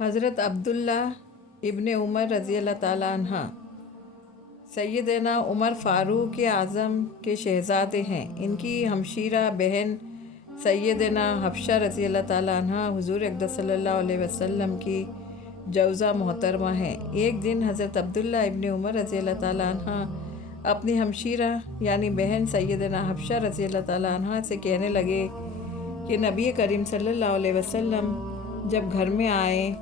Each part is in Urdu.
حضرت عبداللہ ابن عمر رضی اللہ تعالیٰ عنہ سیدنا عمر فاروق اعظم کے شہزادے ہیں۔ ان کی ہمشیرہ بہن سیدنا حفصہ رضی اللہ تعالیٰ عنہ حضور اقدس صلی اللہ علیہ وسلم کی جوزہ محترمہ ہیں۔ ایک دن حضرت عبداللہ ابن عمر رضی اللہ تعالیٰ عنہ اپنی ہمشیرہ یعنی بہن سیدنا حفصہ رضی اللہ تعالیٰ عنہ سے کہنے لگے کہ نبی کریم صلی اللہ علیہ وسلم جب گھر میں آئیں،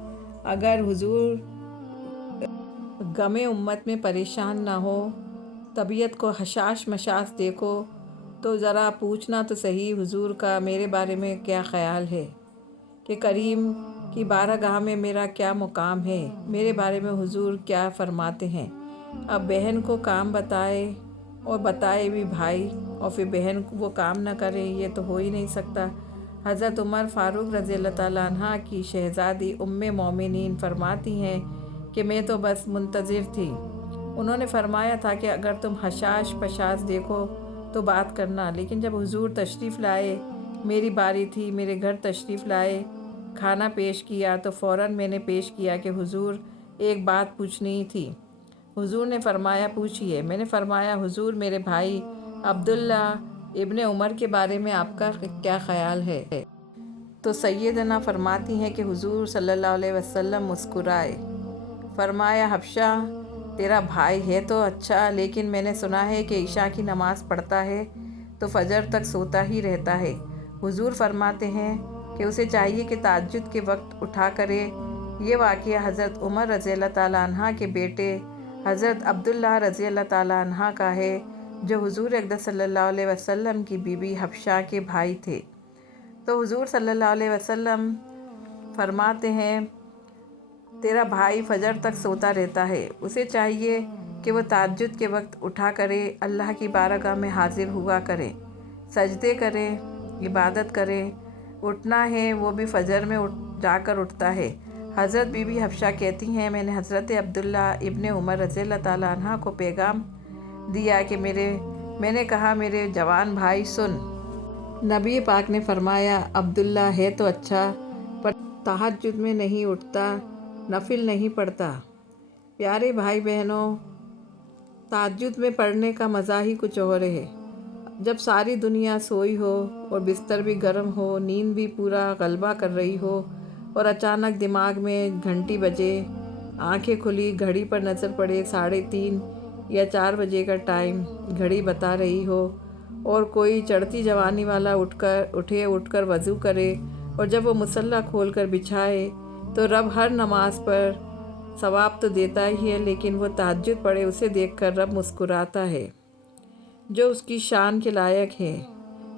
اگر حضور غم امت میں پریشان نہ ہو، طبیعت کو حشاش مشاش دیکھو تو ذرا پوچھنا تو صحیح حضور کا میرے بارے میں کیا خیال ہے، کہ کریم کی بارگاہ میں میرا کیا مقام ہے، میرے بارے میں حضور کیا فرماتے ہیں۔ اب بہن کو کام بتائے اور بتائے بھی بھائی، اور پھر بہن وہ کام نہ کرے، یہ تو ہو ہی نہیں سکتا۔ حضرت عمر فاروق رضی اللہ تعالیٰ عنہ کی شہزادی ام مومنین فرماتی ہیں کہ میں تو بس منتظر تھی۔ انہوں نے فرمایا تھا کہ اگر تم حشاش پشاش دیکھو تو بات کرنا، لیکن جب حضور تشریف لائے، میری باری تھی، میرے گھر تشریف لائے، کھانا پیش کیا تو فوراً میں نے پیش کیا کہ حضور ایک بات پوچھنی تھی۔ حضور نے فرمایا پوچھیے۔ میں نے فرمایا حضور میرے بھائی عبداللہ ابن عمر کے بارے میں آپ کا کیا خیال ہے؟ تو سیدنا فرماتی ہیں کہ حضور صلی اللہ علیہ وسلم مسکرائے، فرمایا حفصہ تیرا بھائی ہے تو اچھا، لیکن میں نے سنا ہے کہ عشاء کی نماز پڑھتا ہے تو فجر تک سوتا ہی رہتا ہے۔ حضور فرماتے ہیں کہ اسے چاہیے کہ تہجد کے وقت اٹھا کرے۔ یہ واقعہ حضرت عمر رضی اللہ تعالیٰ عنہ کے بیٹے حضرت عبداللہ رضی اللہ تعالیٰ عنہ کا ہے، جو حضور اقدس صلی اللہ علیہ وسلم کی بیوی حفصہ کے بھائی تھے۔ تو حضور صلی اللہ علیہ وسلم فرماتے ہیں تیرا بھائی فجر تک سوتا رہتا ہے، اسے چاہیے کہ وہ تہجد کے وقت اٹھا کرے، اللہ کی بارگاہ میں حاضر ہوا کرے، سجدے کرے، عبادت کرے۔ اٹھنا ہے وہ بھی فجر میں جا کر اٹھتا ہے۔ حضرت بی بی حفصہ کہتی ہیں میں نے حضرت عبداللہ ابن عمر رضی اللہ تعالیٰ عنہ کو پیغام دیا کہ میں نے کہا میرے جوان بھائی سن، نبی پاک نے فرمایا عبداللہ ہے تو اچھا پر تہجد میں نہیں اٹھتا، نفل نہیں پڑھتا۔ پیارے بھائی بہنوں، تہجد میں پڑھنے کا مزہ ہی کچھ اور ہے۔ جب ساری دنیا سوئی ہو اور بستر بھی گرم ہو، نیند بھی پورا غلبہ کر رہی ہو، اور اچانک دماغ میں گھنٹی بجے، آنکھیں کھلی، گھڑی پر نظر پڑے 3:30 یا 4 بجے کا ٹائم گھڑی بتا رہی ہو، اور کوئی چڑھتی جوانی والا اٹھ کر وضو کرے، اور جب وہ مصلی کھول کر بچھائے تو رب ہر نماز پر ثواب تو دیتا ہی ہے، لیکن وہ تہجد پڑھے اسے دیکھ کر رب مسکراتا ہے، جو اس کی شان کے لائق ہے۔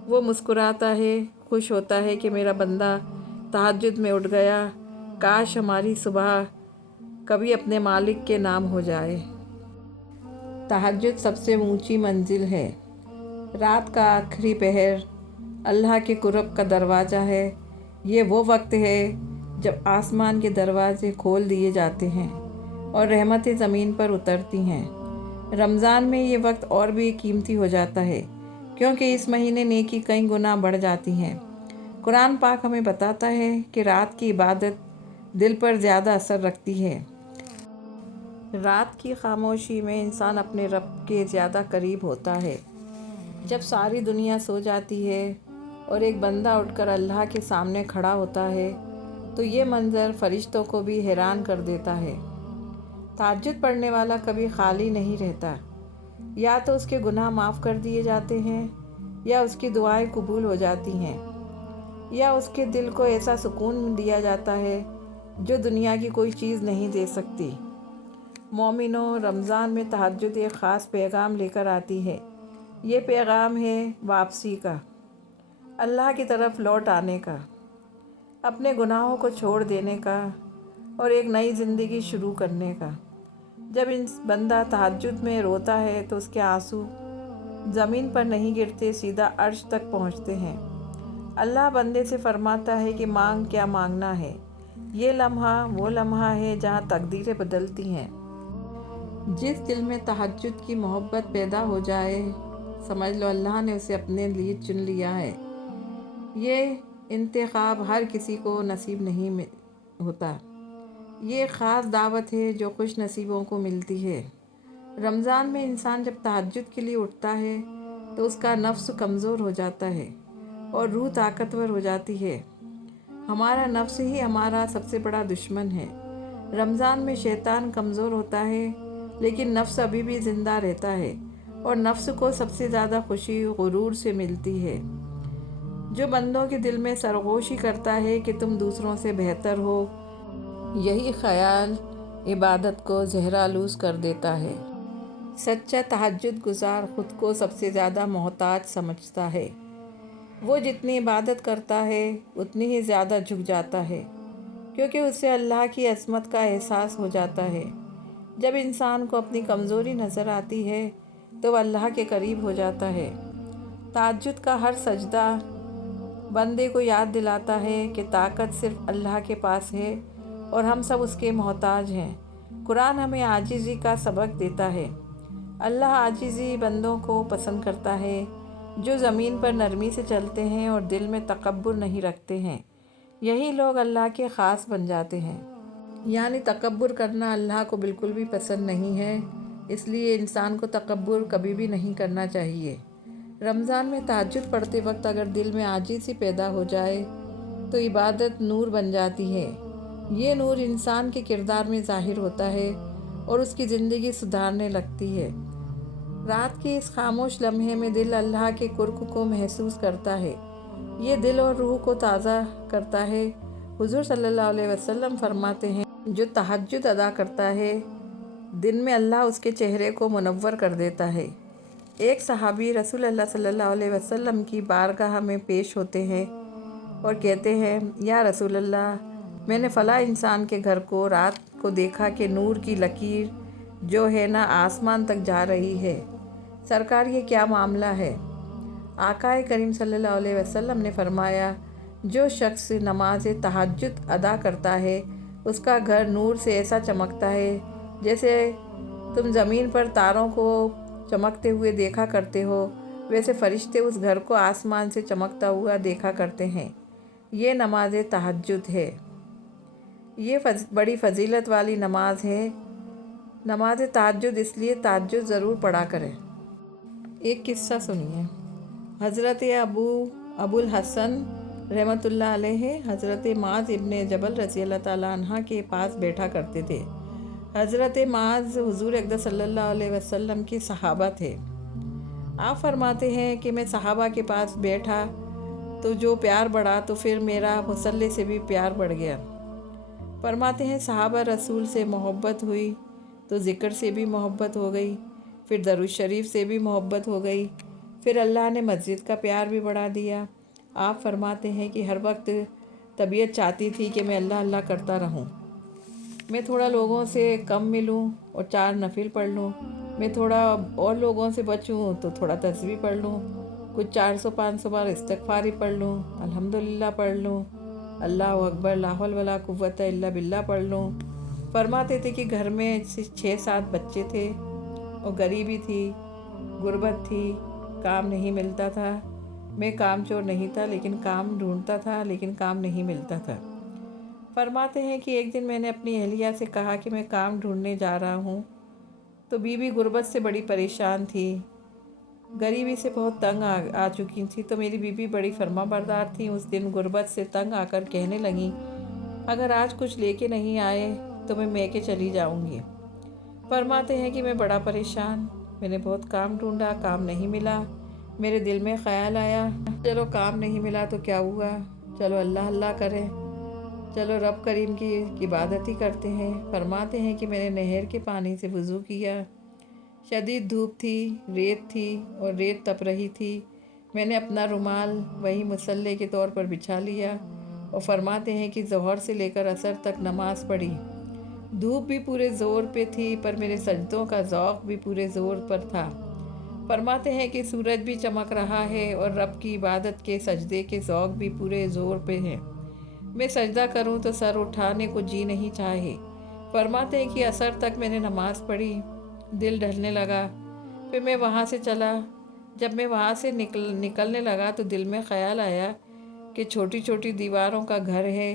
وہ مسکراتا ہے، خوش ہوتا ہے کہ میرا بندہ تہجد میں اٹھ گیا، کاش ہماری صبح کبھی اپنے مالک کے نام ہو جائے۔ تہجد سب سے اونچی منزل ہے۔ رات کا آخری پہر اللہ کے قرب کا دروازہ ہے۔ یہ وہ وقت ہے جب آسمان کے دروازے کھول دیے جاتے ہیں اور رحمتیں زمین پر اترتی ہیں۔ رمضان میں یہ وقت اور بھی قیمتی ہو جاتا ہے، کیونکہ اس مہینے نیکی کئی گنا بڑھ جاتی ہیں۔ قرآن پاک ہمیں بتاتا ہے کہ رات کی عبادت دل پر زیادہ اثر رکھتی ہے۔ رات کی خاموشی میں انسان اپنے رب کے زیادہ قریب ہوتا ہے۔ جب ساری دنیا سو جاتی ہے اور ایک بندہ اٹھ کر اللہ کے سامنے کھڑا ہوتا ہے تو یہ منظر فرشتوں کو بھی حیران کر دیتا ہے۔ تہجد پڑھنے والا کبھی خالی نہیں رہتا، یا تو اس کے گناہ معاف کر دیے جاتے ہیں، یا اس کی دعائیں قبول ہو جاتی ہیں، یا اس کے دل کو ایسا سکون دیا جاتا ہے جو دنیا کی کوئی چیز نہیں دے سکتی۔ مومنوں، رمضان میں تہجد ایک خاص پیغام لے کر آتی ہے۔ یہ پیغام ہے واپسی کا، اللہ کی طرف لوٹ آنے کا، اپنے گناہوں کو چھوڑ دینے کا اور ایک نئی زندگی شروع کرنے کا۔ جب بندہ تہجد میں روتا ہے تو اس کے آنسو زمین پر نہیں گرتے، سیدھا عرش تک پہنچتے ہیں۔ اللہ بندے سے فرماتا ہے کہ مانگ کیا مانگنا ہے۔ یہ لمحہ وہ لمحہ ہے جہاں تقدیریں بدلتی ہیں۔ جس دل میں تہجد کی محبت پیدا ہو جائے، سمجھ لو اللہ نے اسے اپنے لیے چن لیا ہے۔ یہ انتخاب ہر کسی کو نصیب نہیں ہوتا۔ یہ خاص دعوت ہے جو خوش نصیبوں کو ملتی ہے۔ رمضان میں انسان جب تہجد کے لیے اٹھتا ہے تو اس کا نفس کمزور ہو جاتا ہے اور روح طاقتور ہو جاتی ہے۔ ہمارا نفس ہی ہمارا سب سے بڑا دشمن ہے۔ رمضان میں شیطان کمزور ہوتا ہے لیکن نفس ابھی بھی زندہ رہتا ہے، اور نفس کو سب سے زیادہ خوشی غرور سے ملتی ہے، جو بندوں کے دل میں سرگوشی کرتا ہے کہ تم دوسروں سے بہتر ہو۔ یہی خیال عبادت کو زہرآلود کر دیتا ہے۔ سچا تہجد گزار خود کو سب سے زیادہ محتاج سمجھتا ہے۔ وہ جتنی عبادت کرتا ہے اتنی ہی زیادہ جھک جاتا ہے، کیونکہ اسے اللہ کی عظمت کا احساس ہو جاتا ہے۔ جب انسان کو اپنی کمزوری نظر آتی ہے تو وہ اللہ کے قریب ہو جاتا ہے۔ تہجد کا ہر سجدہ بندے کو یاد دلاتا ہے کہ طاقت صرف اللہ کے پاس ہے اور ہم سب اس کے محتاج ہیں۔ قرآن ہمیں عاجزی کا سبق دیتا ہے۔ اللہ عاجزی بندوں کو پسند کرتا ہے جو زمین پر نرمی سے چلتے ہیں اور دل میں تکبر نہیں رکھتے ہیں۔ یہی لوگ اللہ کے خاص بن جاتے ہیں۔ یعنی تکبر کرنا اللہ کو بالکل بھی پسند نہیں ہے، اس لیے انسان کو تکبر کبھی بھی نہیں کرنا چاہیے۔ رمضان میں تہجد پڑھتے وقت اگر دل میں عاجزی پیدا ہو جائے تو عبادت نور بن جاتی ہے۔ یہ نور انسان کے کردار میں ظاہر ہوتا ہے اور اس کی زندگی سدھارنے لگتی ہے۔ رات کے اس خاموش لمحے میں دل اللہ کے قرب کو محسوس کرتا ہے۔ یہ دل اور روح کو تازہ کرتا ہے۔ حضور صلی اللہ علیہ وسلم فرماتے ہیں، جو تہجد ادا کرتا ہے دن میں اللہ اس کے چہرے کو منور کر دیتا ہے۔ ایک صحابی رسول اللہ صلی اللہ علیہ وسلم کی بارگاہ میں پیش ہوتے ہیں اور کہتے ہیں، یا رسول اللہ، میں نے فلاں انسان کے گھر کو رات کو دیکھا کہ نور کی لکیر جو ہے نا آسمان تک جا رہی ہے، سرکار یہ کیا معاملہ ہے؟ آقا کریم صلی اللہ علیہ وسلم نے فرمایا، جو شخص نماز تہجد ادا کرتا ہے اس کا گھر نور سے ایسا چمکتا ہے جیسے تم زمین پر تاروں کو چمکتے ہوئے دیکھا کرتے ہو، ویسے فرشتے اس گھر کو آسمان سے چمکتا ہوا دیکھا کرتے ہیں۔ یہ نماز تہجد ہے۔ یہ بڑی فضیلت والی نماز ہے۔ نماز تہجد اس لیے تہجد ضرور پڑھا کریں۔ ایک قصہ سنیے۔ حضرت ابو الحسن رحمۃ اللہ علیہ حضرت معاذ ابن جبل رضی اللہ تعالیٰ عنہ کے پاس بیٹھا کرتے تھے۔ حضرت معاذ حضور اقدس صلی اللہ علیہ وسلم کے صحابہ تھے۔ آپ فرماتے ہیں کہ میں صحابہ کے پاس بیٹھا تو جو پیار بڑھا تو پھر میرا مصلی سے بھی پیار بڑھ گیا۔ فرماتے ہیں صحابہ رسول سے محبت ہوئی تو ذکر سے بھی محبت ہو گئی، پھر درود شریف سے بھی محبت ہو گئی، پھر اللہ نے مسجد کا پیار بھی بڑھا دیا۔ آپ فرماتے ہیں کہ ہر وقت طبیعت چاہتی تھی کہ میں اللہ اللہ کرتا رہوں، میں تھوڑا لوگوں سے کم ملوں اور 4 نفل پڑھ لوں، میں تھوڑا اور لوگوں سے بچوں تو تھوڑا تسبیح پڑھ لوں، کچھ 400-500 بار استغفاری پڑھ لوں، الحمدللہ پڑھ لوں، اللہ اکبر لا حول ولا قوت الا باللہ پڑھ لوں۔ فرماتے تھے کہ گھر میں 6-7 بچے تھے اور غریبی تھی، غربت تھی، کام نہیں ملتا تھا۔ میں کام چور نہیں تھا لیکن کام ڈھونڈتا تھا، لیکن کام نہیں ملتا تھا۔ فرماتے ہیں کہ ایک دن میں نے اپنی اہلیہ سے کہا کہ میں کام ڈھونڈنے جا رہا ہوں، تو بیوی غربت سے بڑی پریشان تھی، غریبی سے بہت تنگ آ چکی تھی، تو میری بیوی بڑی فرما بردار تھی۔ اس دن غربت سے تنگ آ کر کہنے لگیں، اگر آج کچھ لے کے نہیں آئے تو میں کے چلی جاؤں گی۔ فرماتے ہیں کہ میں بڑا پریشان، میں نے بہت کام ڈھونڈا، کام نہیں ملا۔ میرے دل میں خیال آیا، چلو کام نہیں ملا تو کیا ہوا، چلو اللہ اللہ کریں، چلو رب کریم کی عبادت ہی کرتے ہیں۔ فرماتے ہیں کہ میں نے نہر کے پانی سے وضو کیا، شدید دھوپ تھی، ریت تھی اور ریت تپ رہی تھی۔ میں نے اپنا رومال وہی مصلی کے طور پر بچھا لیا اور فرماتے ہیں کہ ظہر سے لے کر عصر تک نماز پڑھی۔ دھوپ بھی پورے زور پہ تھی پر میرے سجدوں کا ذوق بھی پورے زور پر تھا۔ فرماتے ہیں کہ سورج بھی چمک رہا ہے اور رب کی عبادت کے سجدے کے ذوق بھی پورے زور پہ ہے۔ میں سجدہ کروں تو سر اٹھانے کو جی نہیں چاہے۔ فرماتے ہیں کہ عصر تک میں نے نماز پڑھی، دل ڈھلنے لگا، پھر میں وہاں سے چلا۔ جب میں وہاں سے نکلنے لگا تو دل میں خیال آیا کہ چھوٹی چھوٹی دیواروں کا گھر ہے،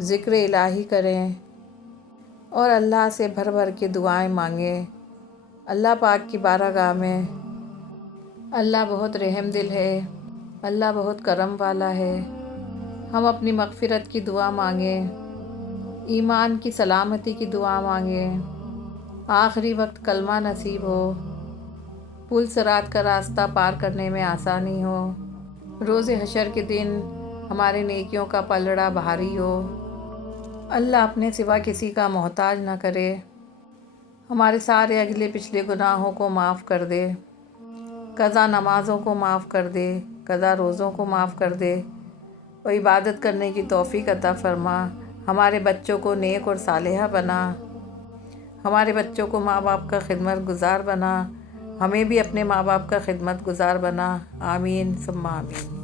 ذکر الہی کریں اور اللہ سے بھر بھر کے دعائیں مانگیں اللہ پاک کی بارگاہ میں۔ اللہ بہت رحم دل ہے، اللہ بہت کرم والا ہے۔ ہم اپنی مغفرت کی دعا مانگیں، ایمان کی سلامتی کی دعا مانگیں، آخری وقت کلمہ نصیب ہو، پل صراط کا راستہ پار کرنے میں آسانی ہو، روز حشر کے دن ہمارے نیکیوں کا پلڑا بھاری ہو۔ اللہ اپنے سوا کسی کا محتاج نہ کرے، ہمارے سارے اگلے پچھلے گناہوں کو معاف کر دے، قضا نمازوں کو معاف کر دے، قضا روزوں کو معاف کر دے اور عبادت کرنے کی توفیق عطا فرما۔ ہمارے بچوں کو نیک اور صالحہ بنا، ہمارے بچوں کو ماں باپ کا خدمت گزار بنا، ہمیں بھی اپنے ماں باپ کا خدمت گزار بنا۔ آمین ثم آمین۔